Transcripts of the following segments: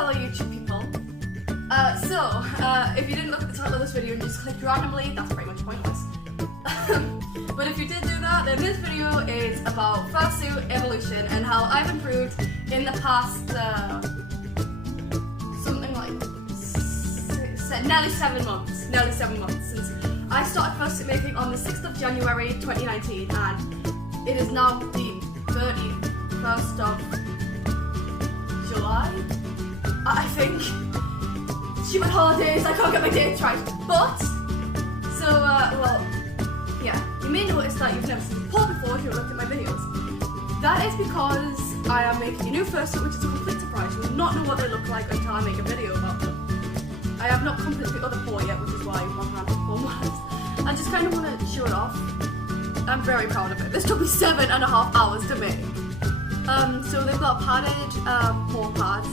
fellow YouTube people. If you didn't look at the title of this video and just clicked randomly, that's pretty much pointless. But if you did do that, then this video is about fursuit evolution and how I've improved in the past, something like nearly 7 months. Nearly 7 months since I started fursuit making on the 6th of January 2019, and it is now the 31st of July, I think. Stupid holidays, I can't get my dates right. But, well, yeah, you may notice that you've never seen me pull before if you've looked at my videos. That is because I am making a new fursuit, which is a complete surprise. You will not know what they look like until I make a video about them. I have not completed the other 4 yet, which is why my hand is 4 months. I just kind of want to show it off. I'm very proud of it. This took me 7.5 hours to make. So they've got padded paw pads.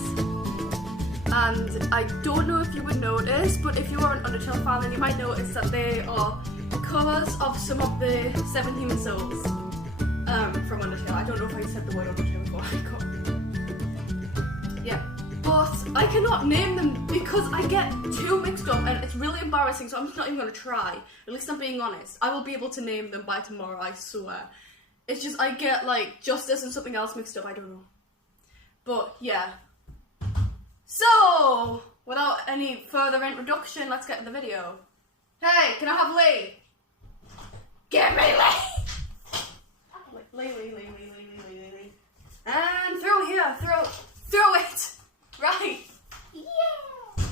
And I don't know if you would notice, but if you are an Undertale fan, then you might notice that they are colours of some of the 7 human souls from Undertale. I don't know if I said the word Undertale before. Yeah, but I cannot name them because I get too mixed up and it's really embarrassing, so I'm just not even going to try. At least I'm being honest. I will be able to name them by tomorrow, I swear. It's just I get like justice and something else mixed up, I don't know. But yeah. So, without any further introduction, let's get in the video. Hey, can I have Lee? Give me Lee! Lee. And throw here, throw it! Right. Yeah!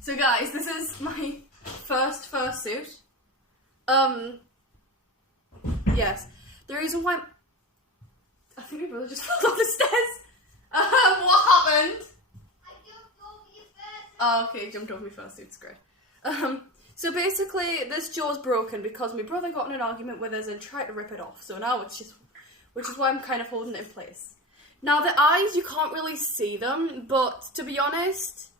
So guys, this is my first fursuit. Yes. The reason why I think my brother just fell off the stairs. What happened? Oh, okay, jumped over me first, it's great. So basically, this jaw's broken because my brother got in an argument with us and tried to rip it off. So now it's just, which is why I'm kind of holding it in place. Now the eyes, you can't really see them, but to be honest,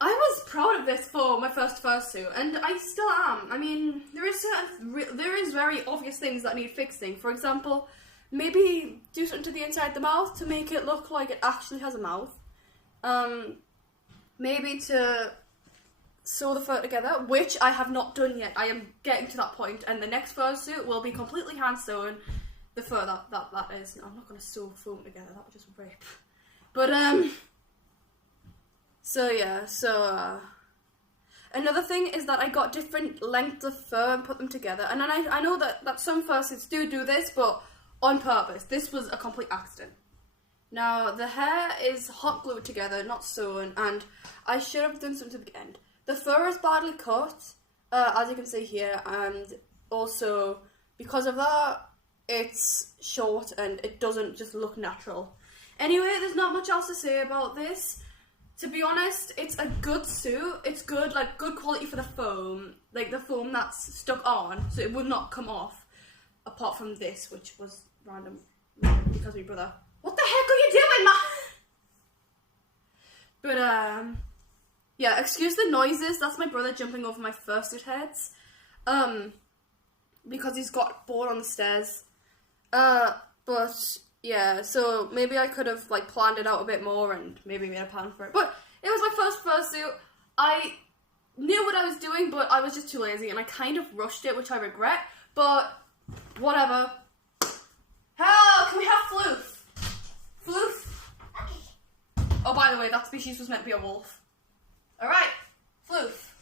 I was proud of this for my first fursuit, and I still am. I mean, there is very obvious things that need fixing. For example, maybe do something to the inside of the mouth to make it look like it actually has a mouth. Maybe to sew the fur together, which I have not done yet. I am getting to that point, and the next fursuit will be completely hand sewn. The fur that is. No, I'm not going to sew foam together. That would just rape. But so yeah. So another thing is that I got different lengths of fur and put them together, and then I know that some fursuits do this, but on purpose. This was a complete accident. Now, the hair is hot glued together, not sewn, and I should have done something to the end. The fur is badly cut, as you can see here, and also, because of that, it's short and it doesn't just look natural. Anyway, there's not much else to say about this. To be honest, it's a good suit. It's good, like, good quality for the foam. Like, the foam that's stuck on, so it would not come off, apart from this, which was random, because of my brother. What the heck are you doing, man? But, yeah, excuse the noises. That's my brother jumping over my fursuit heads. Because he's got bored on the stairs. But, yeah, so maybe I could have, like, planned it out a bit more and maybe made a plan for it. But it was my first fursuit. I knew what I was doing, but I was just too lazy and I kind of rushed it, which I regret. But, whatever. Hell, can we have floof? Floof. Oh, by the way, that species was meant to be a wolf. Alright, floof.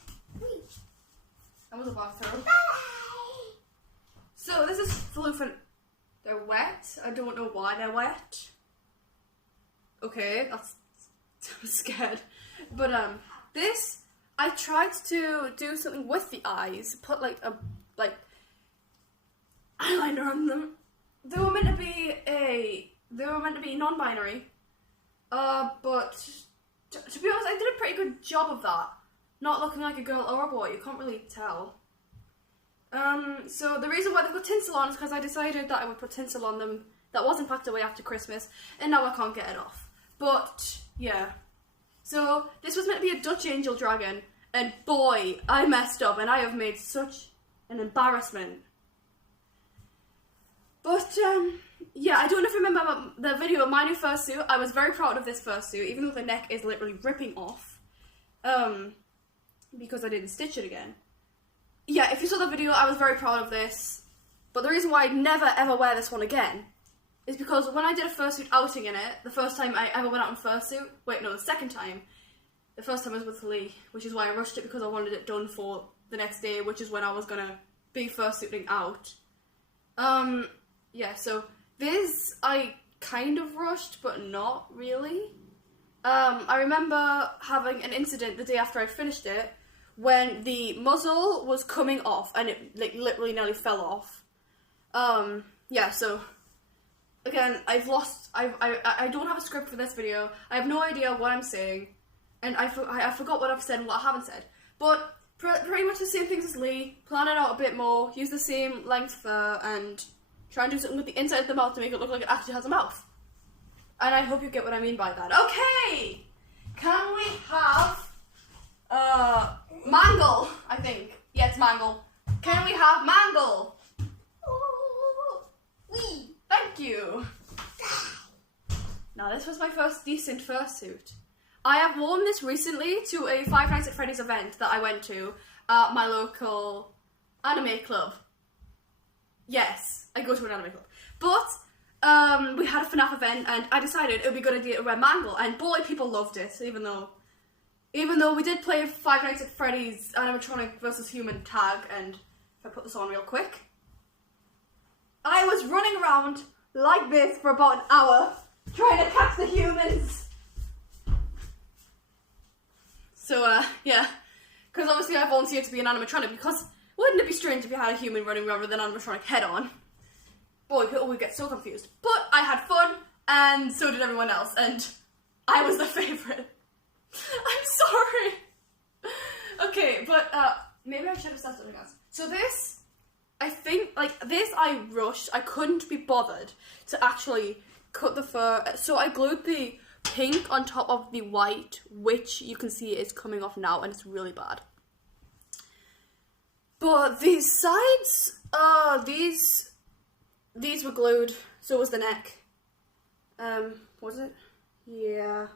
That was a bathroom. So this is floof and they're wet. I don't know why they're wet. Okay, I'm scared. But this, I tried to do something with the eyes, put like eyeliner on them. They were meant to be non-binary, but to be honest, I did a pretty good job of that. Not looking like a girl or a boy, you can't really tell. So the reason why they put tinsel on is because I decided that I would put tinsel on them that wasn't packed away after Christmas, and now I can't get it off. But, yeah. So, this was meant to be a Dutch angel dragon, and boy, I messed up, and I have made such an embarrassment. But, yeah, I don't know if you remember the video of my new fursuit. I was very proud of this fursuit, even though the neck is literally ripping off. Because I didn't stitch it again. Yeah, if you saw the video, I was very proud of this. But the reason why I'd never ever wear this one again is because when I did a fursuit outing in it, the first time I ever went out in fursuit, wait, no, the second time. The first time was with Lee, which is why I rushed it because I wanted it done for the next day, which is when I was gonna be fursuiting out. Yeah, so this I kind of rushed, but not really. I remember having an incident the day after I finished it when the muzzle was coming off and it like literally nearly fell off. Yeah, so again, I don't have a script for this video. I have no idea what I'm saying, and I forgot what I've said and what I haven't said. But pretty much the same things as Lee. Plan it out a bit more, use the same length fur, and try and do something with the inside of the mouth to make it look like it actually has a mouth. And I hope you get what I mean by that. Okay! Can we have Mangle, I think. Yeah, it's Mangle. Can we have Mangle? Wee! Thank you! Now, this was my first decent fursuit. I have worn this recently to a Five Nights at Freddy's event that I went to at my local anime club. Yes, I go to an anime club. But we had a FNAF event and I decided it would be a good idea to wear Mangle, and boy, people loved it, even though we did play Five Nights at Freddy's animatronic versus human tag. And if I put this on real quick, I was running around like this for about an hour trying to catch the humans. So yeah, because obviously I volunteered to be an animatronic, because wouldn't it be strange if you had a human running around with an animatronic head on? Boy, people would get so confused. But I had fun, and so did everyone else, and I was the favourite. I'm sorry. Okay, but maybe I should have said something else. So this, I think, like, this I rushed. I couldn't be bothered to actually cut the fur. So I glued the pink on top of the white, which you can see is coming off now, and it's really bad. But these sides, these were glued, so was the neck. Was it? Yeah.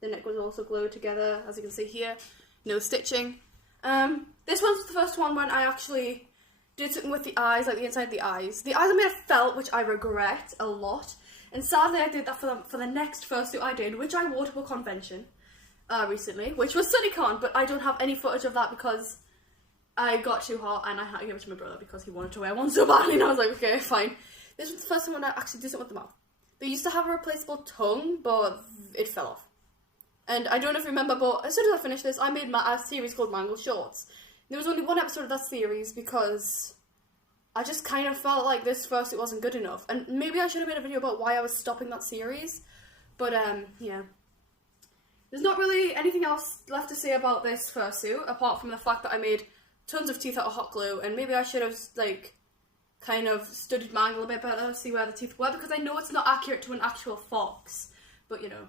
The neck was also glued together, as you can see here. No stitching. This one's the first one when I actually did something with the eyes, like the inside of the eyes. The eyes are made of felt, which I regret a lot. And sadly I did that for the next fursuit I did, which I wore to a convention recently, which was SunnyCon, but I don't have any footage of that because I got too hot and I had to give it to my brother because he wanted to wear one so badly, and I was like, okay, fine. This was the first time when I actually did something with the mouth. They used to have a replaceable tongue, but it fell off. And I don't know if you remember, but as soon as I finished this, I made a series called Mangle Shorts. There was only one episode of that series because I just kind of felt like this fursuit wasn't good enough. And maybe I should have made a video about why I was stopping that series. But, yeah. There's not really anything else left to say about this fursuit, apart from the fact that I made tons of teeth out of hot glue, and maybe I should have, like, kind of studied Mangle a bit better, see where the teeth were, because I know it's not accurate to an actual fox. But, you know,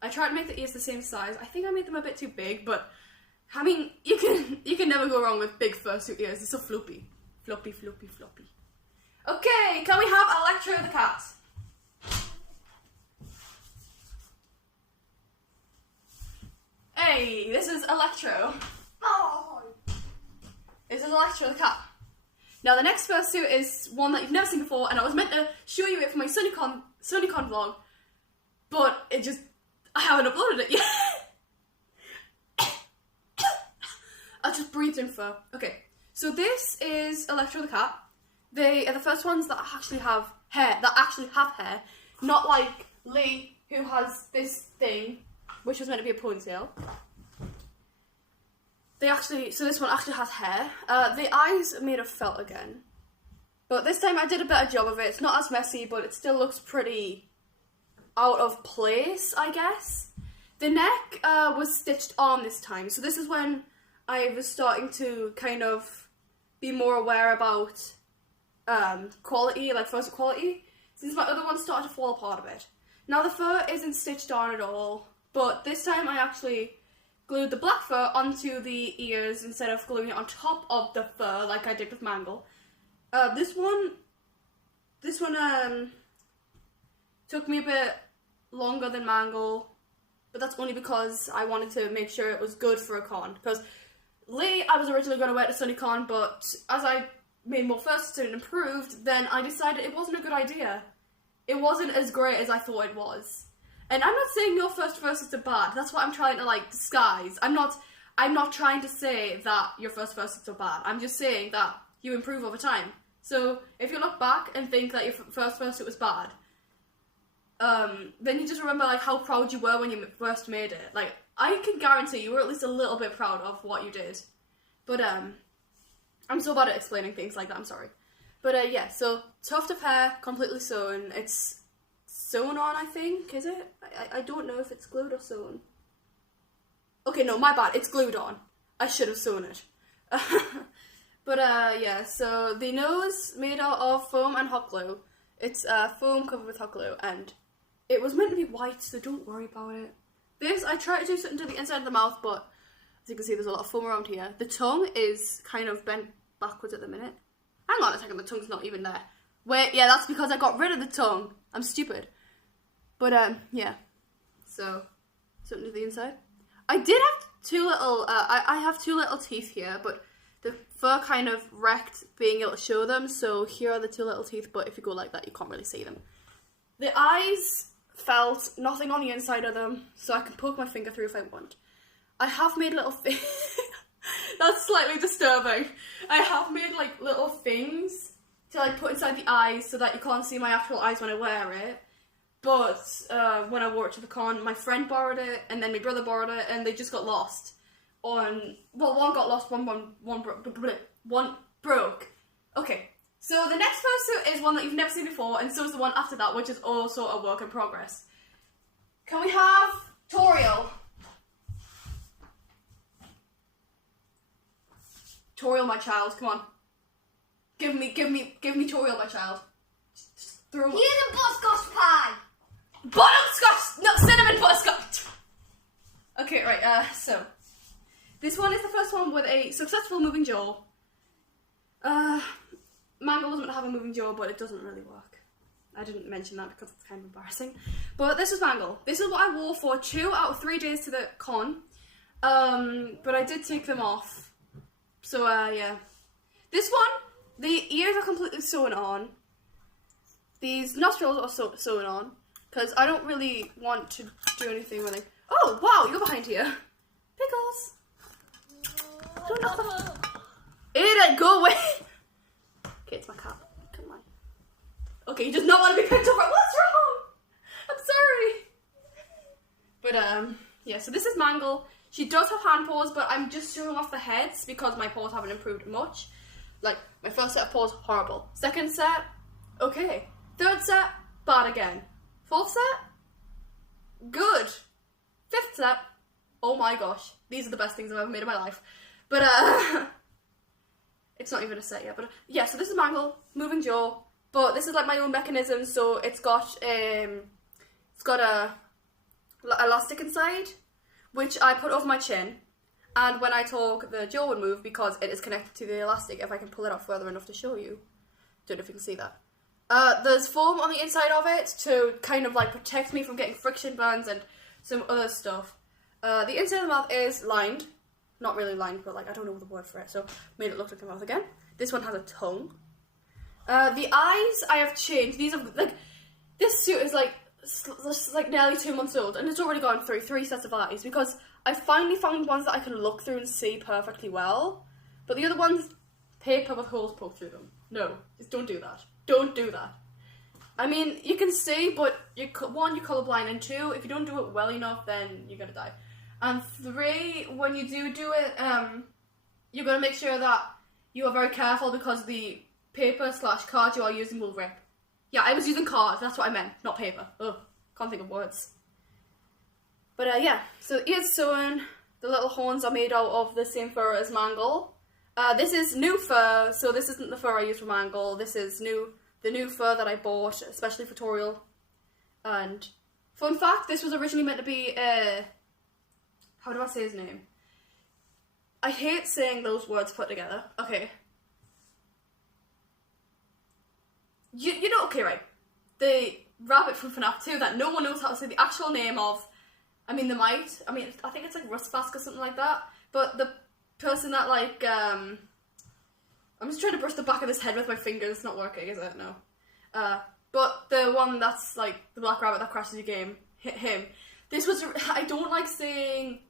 I tried to make the ears the same size. I think I made them a bit too big, but, I mean, you can never go wrong with big fursuit ears. They're so floppy. Floppy, floppy, floppy. Okay, can we have Electro the cat? Hey, this is Electro. Oh. This is Electro the cat. Now the next fursuit is one that you've never seen before, and I was meant to show you it for my SunnyCon vlog, but I haven't uploaded it yet. I just breathed in fur. Okay, so this is Electro the cat. They are the first ones that actually have hair, not like Lee, who has this thing, which was meant to be a ponytail. So this one actually has hair. The eyes are made of felt again. But this time I did a better job of it. It's not as messy, but it still looks pretty out of place, I guess. The neck was stitched on this time. So this is when I was starting to kind of be more aware about quality, like fursuit quality, since my other ones started to fall apart a bit. Now the fur isn't stitched on at all, but this time I actually glued the black fur onto the ears instead of gluing it on top of the fur like I did with Mangle. This one this one took me a bit longer than Mangle, but that's only because I wanted to make sure it was good for a con. Because Lee, I was originally going to wear to SunnyCon, but as I made more fursuits and improved, then I decided it wasn't a good idea. It wasn't as great as I thought it was. And I'm not saying your first fursuits are bad. That's what I'm trying to like disguise. I'm not trying to say that your first fursuits are bad. I'm just saying that you improve over time. So if you look back and think that your first fursuit was bad, then you just remember like how proud you were when you first made it. Like, I can guarantee you were at least a little bit proud of what you did. But I'm so bad at explaining things like that, I'm sorry. But yeah, so tuft of hair, completely sewn. It's sewn on, I think, is it? I don't know if it's glued or sewn. Okay, no, my bad, it's glued on. I should have sewn it. But yeah, so the nose made out of foam and hot glue. It's foam covered with hot glue, and it was meant to be white, so don't worry about it. This, I tried to do something to the inside of the mouth, but as you can see, there's a lot of foam around here. The tongue is kind of bent backwards at the minute. Hang on a second, the tongue's not even there. Wait, yeah, that's because I got rid of the tongue. I'm stupid. But, yeah. So, something to the inside. I did have two little, I have two little teeth here, but the fur kind of wrecked being able to show them, so here are the two little teeth, but if you go like that, you can't really see them. The eyes felt nothing on the inside of them, so I can poke my finger through if I want. I have made little things. That's slightly disturbing. I have made like little things to like put inside the eyes so that you can't see my actual eyes when I wear it. But when I wore it to the con, my friend borrowed it, and then my brother borrowed it, and they just got lost. Well, one got lost, one broke. Okay, so the next fursuit is one that you've never seen before, and so is the one after that, which is also a work in progress. Can we have Toriel? Toriel, my child, come on. Give me Toriel, my child. Just throw him. Here's a butterscotch pie. Butterscotch, no, cinnamon butterscotch. Okay, right. So this one is the first one with a successful moving jaw. Mangle was meant to have a moving jaw, but it doesn't really work. I didn't mention that because it's kind of embarrassing. But this was Mangle. This is what I wore for 2 out of 3 days to the con. But I did take them off. So, yeah. This one, the ears are completely sewn on. These nostrils are sewn on. Because I don't really want to do anything really. Oh, wow, you're behind here. Pickles. Don't knock off. Aiden, go away. Okay, it's my cat. Come on. Okay, he does not want to be picked up. What's wrong? I'm sorry. But, yeah, so this is Mangle. She does have hand paws, but I'm just showing off the heads because my paws haven't improved much. Like, my first set of paws, horrible. Second set, okay. Third set, bad again. Fourth set, good. Fifth set, oh my gosh. These are the best things I've ever made in my life. But, it's not even a set yet. But, yeah, so this is Mangle, moving jaw. But this is like my own mechanism, so it's got a elastic inside, which I put over my chin, and when I talk, the jaw would move because it is connected to the elastic, if I can pull it out further enough to show you. Don't know if you can see that. There's foam on the inside of it to kind of like protect me from getting friction burns and some other stuff. The inside of the mouth is lined. Not really lined, but like, I don't know the word for it, so made it look like a mouth again. This one has a tongue. The eyes I have changed. These are like, this suit is like nearly 2 months old, and it's already gone through 3 sets of eyes because I finally found ones that I can look through and see perfectly well. But the other ones, paper with holes poked through them. No, just don't do that. Don't do that. I mean, you can see, but one, you're colorblind, and 2, if you don't do it well enough, then you're gonna die. And 3, when you do it, you're gonna make sure that you are very careful because the paper/card you are using will rip. Yeah, I was using card, that's what I meant, not paper. Ugh, can't think of words. But yeah, so ears sewn, the little horns are made out of the same fur as Mangle. This is new fur, so this isn't the fur I used for Mangle, this is the new fur that I bought, especially for Toriel. And, fun fact, this was originally meant to be, how do I say his name? I hate saying those words put together. Okay. you know, okay, right, the rabbit from FNAF 2 that no one knows how to say the actual name of. I mean, I think it's like Rustfask or something like that. But the person that, like, I'm just trying to brush the back of his head with my fingers. It's not working, is it? No. But the one that's, like, the black rabbit that crashes your game, him. This was, I don't like saying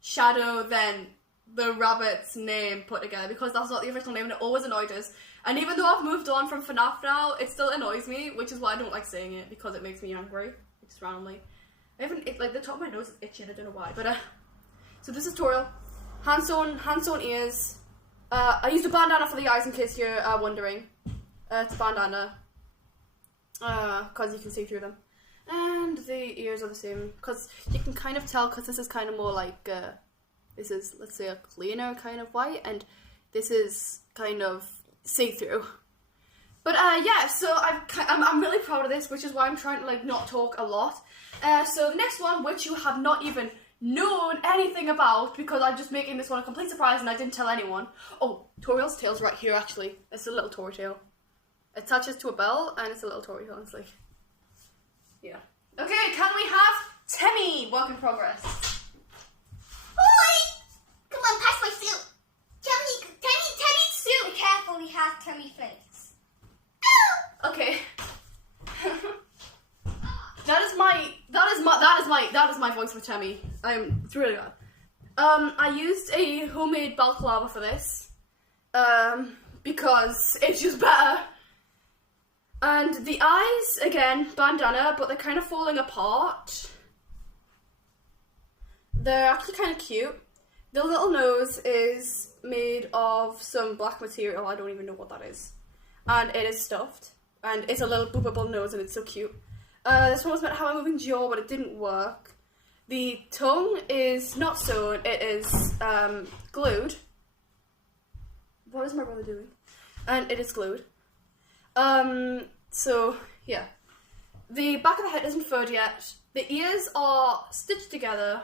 Shadow then the rabbit's name put together, because that's not the original name and it always annoyed us. And even though I've moved on from FNAF now, it still annoys me, which is why I don't like saying it, because it makes me angry, just randomly. Like, the top of my nose is itching, I don't know why, but, so this is tutorial. Hand sewn ears. I used a bandana for the eyes in case you're wondering. It's a bandana. Because you can see through them. And the ears are the same, because you can kind of tell, because this is kind of more like, this is, let's say, a cleaner kind of white, and this is kind of see-through. But, yeah, so I'm really proud of this, which is why I'm trying to, like, not talk a lot. So the next one, which you have not even known anything about, because I'm just making this one a complete surprise and I didn't tell anyone. Oh, Toriel's tail's right here, actually. It's a little Tori tail. It attaches to a bell, and it's a little Tori tail, and it's like, yeah. Okay, can we have Temmie? Work in progress. Oi! Come on, pass my suit. Temmie's suit. Be careful, he has Temmie face. Okay. That is my voice for Temmie. It's really bad. I used a homemade balaclava for this. Because it's just better. And the eyes, again, bandana, but they're kind of falling apart. They're actually kind of cute. The little nose is made of some black material, I don't even know what that is. And it is stuffed. And it's a little boopable nose and it's so cute. This one was meant to have a moving jaw, but it didn't work. The tongue is not sewn, it is glued. What is my brother doing? And it is glued. So, yeah. The back of the head isn't furred yet. The ears are stitched together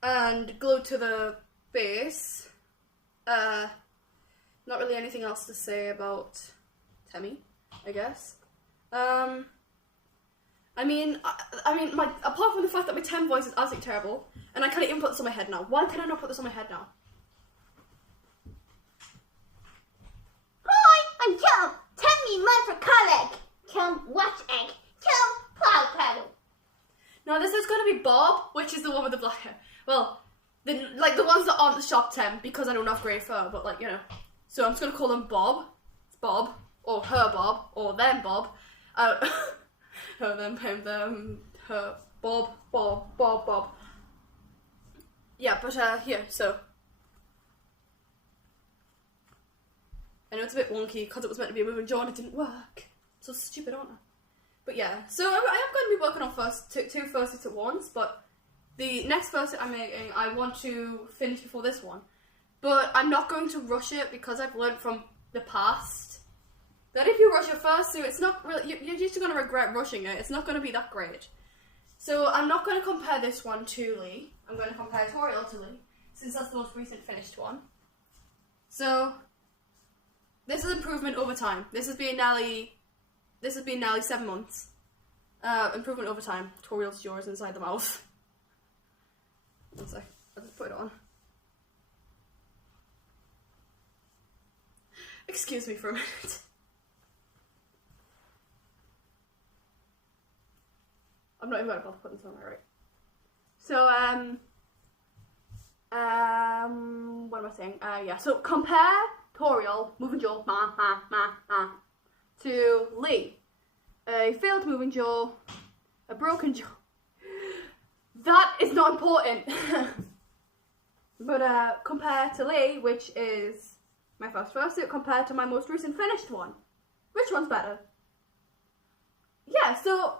and glued to the base. Not really anything else to say about Temmie, I guess. I mean, apart from the fact that my Tem voice is absolutely terrible, and I can't even put this on my head now. Why can I not put this on my head now? Hi, I'm Tom. Temmie, man for college. Tom, watch egg. Tom, plow paddle. Now this is going to be Bob, which is the one with the black hair. Well, the ones that aren't the shop Tem, because I don't have grey fur, but like, you know. So I'm just going to call them Bob. It's Bob. Or her Bob. Or them Bob. Her, them, her, Bob. Yeah, but here, so. I know it's a bit wonky because it was meant to be a moving jaw and it didn't work. So stupid, aren't I? But yeah, so I am going to be working on two fursuits at once, but the next fursuit I'm making, I want to finish before this one. But I'm not going to rush it because I've learned from the past that if you rush your fursuit, it's not really, you're just going to regret rushing it. It's not going to be that great. So I'm not going to compare this one to Lee. I'm going to compare Toriel to Lee, since that's the most recent finished one. So this is improvement over time. This has been nearly 7 months. Improvement over time. Toriel's yours inside the mouth. One sec. I'll just put it on. Excuse me for a minute. I'm not even going to bother putting this on there, right? So, what am I saying? Yeah, so compare Toriel, moving jaw, to Lee. A failed moving jaw, a broken jaw. That is not important. But compare to Lee, which is my first fursuit, compared to my most recent finished one. Which one's better? Yeah, so,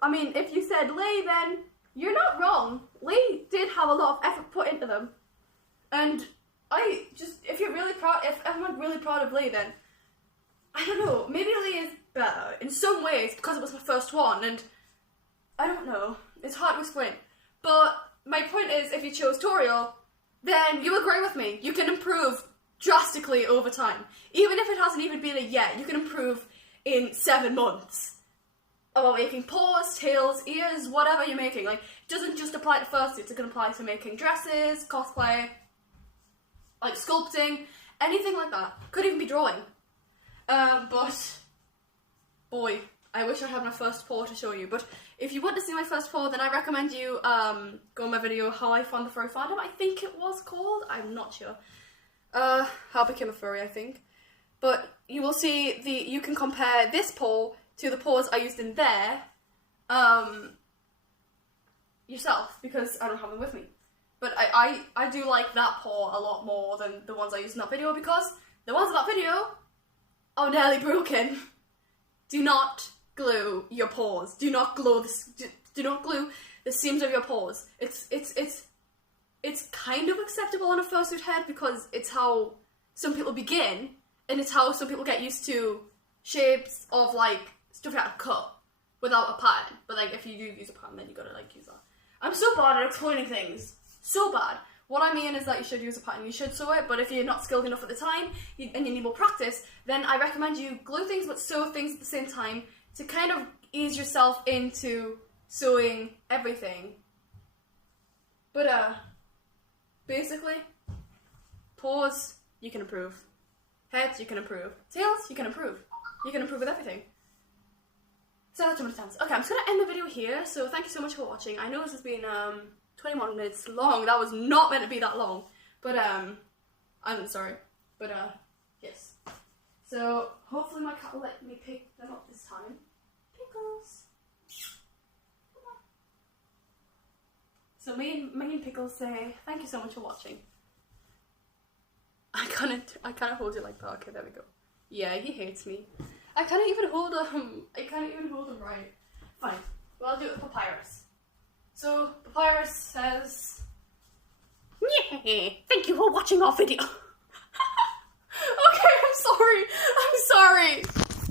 I mean, if you said Lee, then you're not wrong. Lee did have a lot of effort put into them. And if everyone's really proud of Lee, then, I don't know, maybe Lee is better in some ways because it was my first one, and I don't know, it's hard to explain. But my point is, if you chose Toriel, then you agree with me. You can improve drastically over time. Even if it hasn't even been a yet, you can improve in 7 months about making paws, tails, ears, whatever you're making. Like, it doesn't just apply to fursuits, it can apply to making dresses, cosplay, like sculpting, anything like that. Could even be drawing. But, boy, I wish I had my first paw to show you. But if you want to see my first paw, then I recommend you go on my video, How I Found the Furry Fandom, I think it was called, I'm not sure. How I Became a Furry, I think. But you will see you can compare this paw to the paws I used in there, yourself, because I don't have them with me. But I do like that paw a lot more than the ones I used in that video, because the ones in that video are nearly broken. Do not glue your paws. Do not glue the seams of your paws. It's kind of acceptable on a fursuit head because it's how some people begin, and it's how some people get used to shapes of like stuff you have to cut without a pattern. But like if you do use a pattern, then you gotta like use that. I'm so bad at explaining things. So bad. What I mean is that you should use a pattern, you should sew it, but if you're not skilled enough at the time and you need more practice, then I recommend you glue things but sew things at the same time to kind of ease yourself into sewing everything. But basically, paws, you can improve. Heads, you can improve. Tails, you can improve. You can improve with everything. So that's too much time. Okay, I'm just gonna end the video here, so thank you so much for watching. I know this has been 21 minutes long. That was not meant to be that long. But I'm sorry. But yes. So hopefully my cat will let me pick them up this time. Pickles. So me and Pickles say thank you so much for watching. I can't hold it like that. Okay, there we go. Yeah, he hates me. I can't even hold him. I can't even hold him right. Fine. Well, I'll do it with Papyrus. So Papyrus says, "Yeah, thank you for watching our video." Okay, I'm sorry.